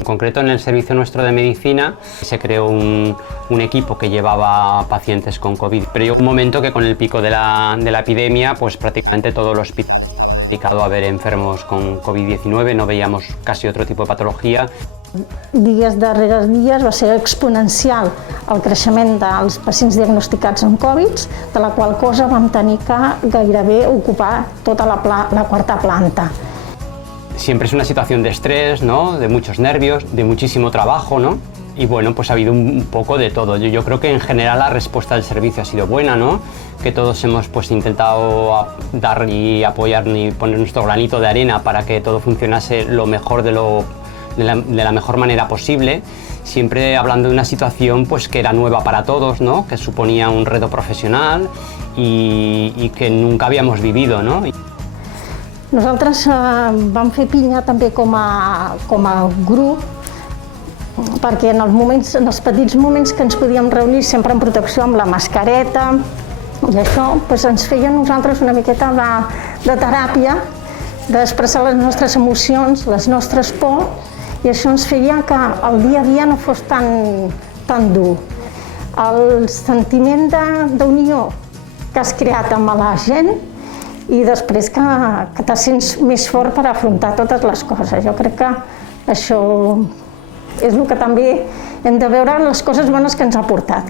En concreto, en el servicio nuestro de medicina se creó un equipo que llevaba pacientes con COVID, pero llegó un momento que con el pico de la epidemia, pues prácticamente todo el hospital dedicado a ver enfermos con COVID-19, no veíamos casi otro tipo de patología. Dies darrere dies va ser exponencial el creixement dels pacients diagnosticats amb Covid, de la qual cosa vam tenir que gairebé ocupar tota la quarta planta. Siempre es una situación de estrés, ¿no? De muchos nervios, de muchísimo trabajo, ¿no? Y bueno, pues ha habido un poco de todo. Yo creo que en general la respuesta del servicio ha sido buena, ¿no? Que todos hemos pues intentado dar y apoyar y poner nuestro granito de arena para que todo funcionase lo mejor de la mejor manera posible, siempre hablando de una situación pues que era nueva para todos, ¿no? Que suponía un reto profesional y que nunca habíamos vivido, ¿no? Nosaltres vam fer pinya també com a grup, perquè en els petits moments que ens podíem reunir sempre en protecció amb la mascareta i això ens feia a nosaltres una miqueta de teràpia, d'expressar les nostres emocions, les nostres pors, i això ens feia que el dia a dia no fos tan dur. El sentiment d'unió que has creat amb la gent i després que te sents més fort per afrontar totes les coses. Jo crec que això és el que també hem de veure les coses bones que ens ha portat.